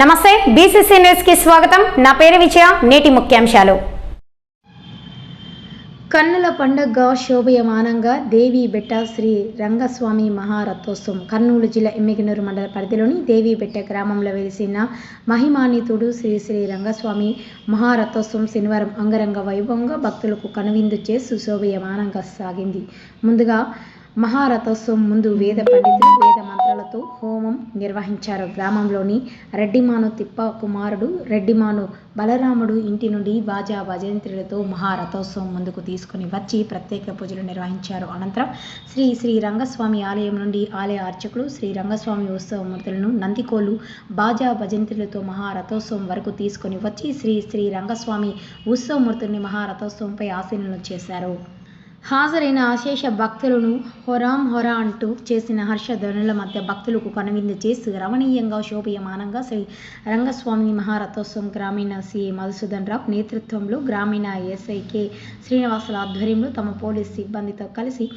నమస్తే BCC news కి స్వాగతం. నా పేరు విజయ. నేటి ముఖ్యాంశాలు. కన్నుల పండుగగా శోభయమానంగా దేవీబెట్ట శ్రీ రంగస్వామి మహారథోత్సవం కర్నూలు జిల్లా ఎమ్మిగనూరు మండల పరిధిలోని దేవీబెట్ట గ్రామంలో వెలిసిన మహిమాన్వితుడు శ్రీ శ్రీ రంగస్వామి మహారథోత్సవం శనివారం అంగరంగ వైభవంగా భక్తులకు కనువిందు చేస్తూ శోభయమానంగా సాగింది. ముందుగా మహారథోత్సవం ముందు వేద పండితులు వేద మంత్రాలతో హోమం నిర్వహించారు. గ్రామంలోని రెడ్డిమాను తిప్ప కుమారుడు రెడ్డిమాను బలరాముడు ఇంటి నుండి బాజా భజంత్రులతో మహారథోత్సవం ముందుకు తీసుకుని వచ్చి ప్రత్యేక పూజలు నిర్వహించారు. అనంతరం శ్రీ శ్రీ రంగస్వామి ఆలయం నుండి ఆలయ అర్చకులు శ్రీ రంగస్వామి ఉత్సవ మూర్తులను నందికోలు బాజా భజంత్రులతో మహారథోత్సవం వరకు తీసుకుని వచ్చి శ్రీ శ్రీ రంగస్వామి ఉత్సవ మూర్తుల్ని మహారథోత్సవంపై ఆసీనులు చేశారు. హాజరైన అశేష భక్తులను హొరాం హొరా అంటూ చేసిన హర్షధ్వనుల మధ్య భక్తులకు కనువిందు చేస్తూ రమణీయంగా శోభయమానంగా శ్రీ రంగస్వామి మహారథోత్సవం గ్రామీణ సిఐ మధుసూదన్ రావు నేతృత్వంలో గ్రామీణ ఎస్ఐ కె శ్రీనివాసుల ఆధ్వర్యంలో తమ పోలీస్ సిబ్బందితో కలిసి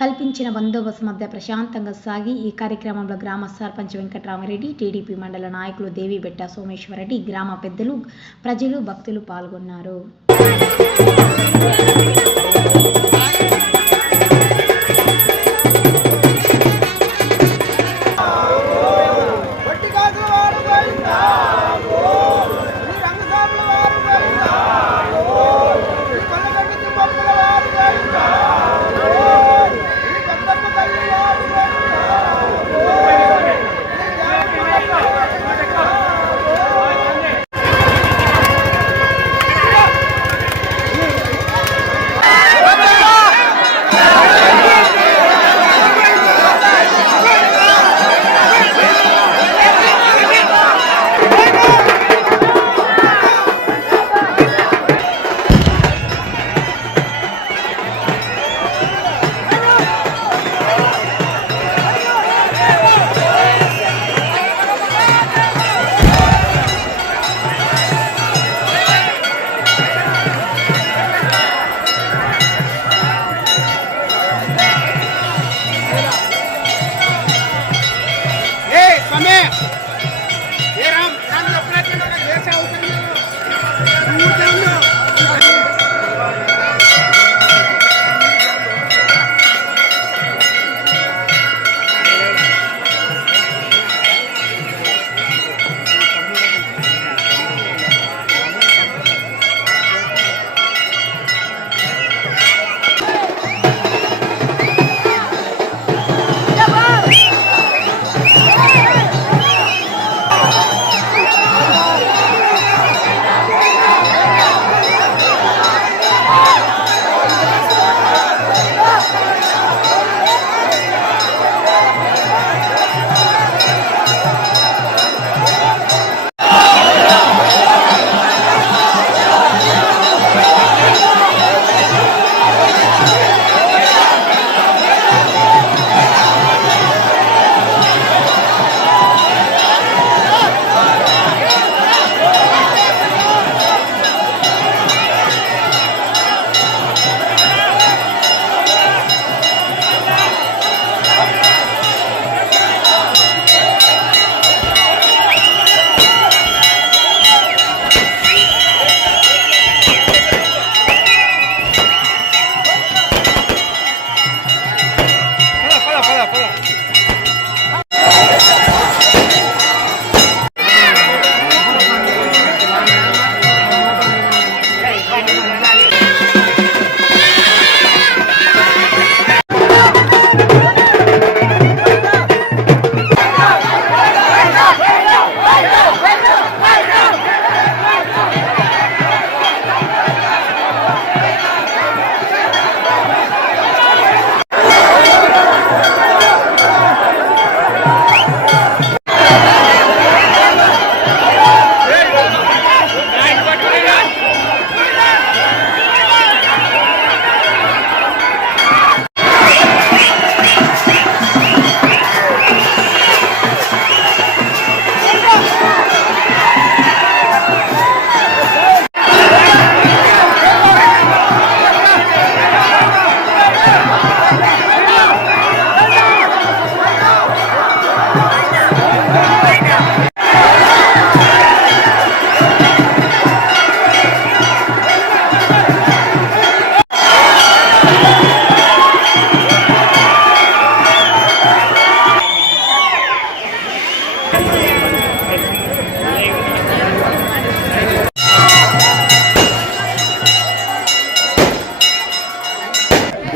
కల్పించిన బందోబస్తు మధ్య ప్రశాంతంగా సాగి ఈ కార్యక్రమంలో గ్రామ సర్పంచ్ వెంకటరామరెడ్డి, టీడీపీ మండల నాయకులు దేవీబెట్ట సోమేశ్వరరెడ్డి, గ్రామ పెద్దలు, ప్రజలు, భక్తులు పాల్గొన్నారు.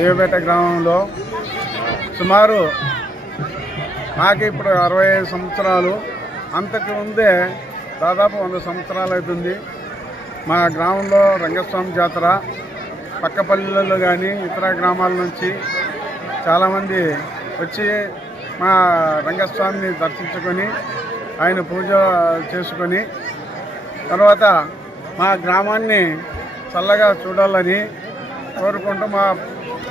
దేవపేట గ్రామంలో సుమారు నాకు ఇప్పుడు 65 సంవత్సరాలు. అంతకు ముందే దాదాపు 100 సంవత్సరాలు అవుతుంది. మా గ్రామంలో రంగస్వామి జాతర పక్క పల్లెలలో కానీ ఇతర గ్రామాల నుంచి చాలామంది వచ్చి మా రంగస్వామిని దర్శించుకొని ఆయన పూజ చేసుకొని తర్వాత మా గ్రామాన్ని చల్లగా చూడాలని కోరుకుంటూ మా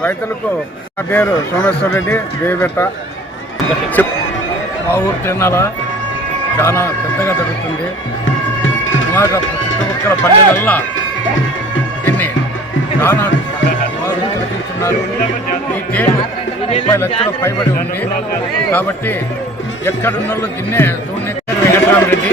రైతులకు నా పేరు సోమేశ్వర రెడ్డి దేవబెట్ట. మా ఊరు తిరణాల చాలా పెద్దగా జరుగుతుంది. సుమారుగా చుట్టుపక్కల పల్లెలల్లా దీన్ని చాలా తిరుగుతున్నారు. ఈ గేమ్ 30 లక్షల పైబడి ఉంది కాబట్టి ఎక్కడున్నోళ్ళు దీన్నే చూడండి. వెంకటరామరెడ్డి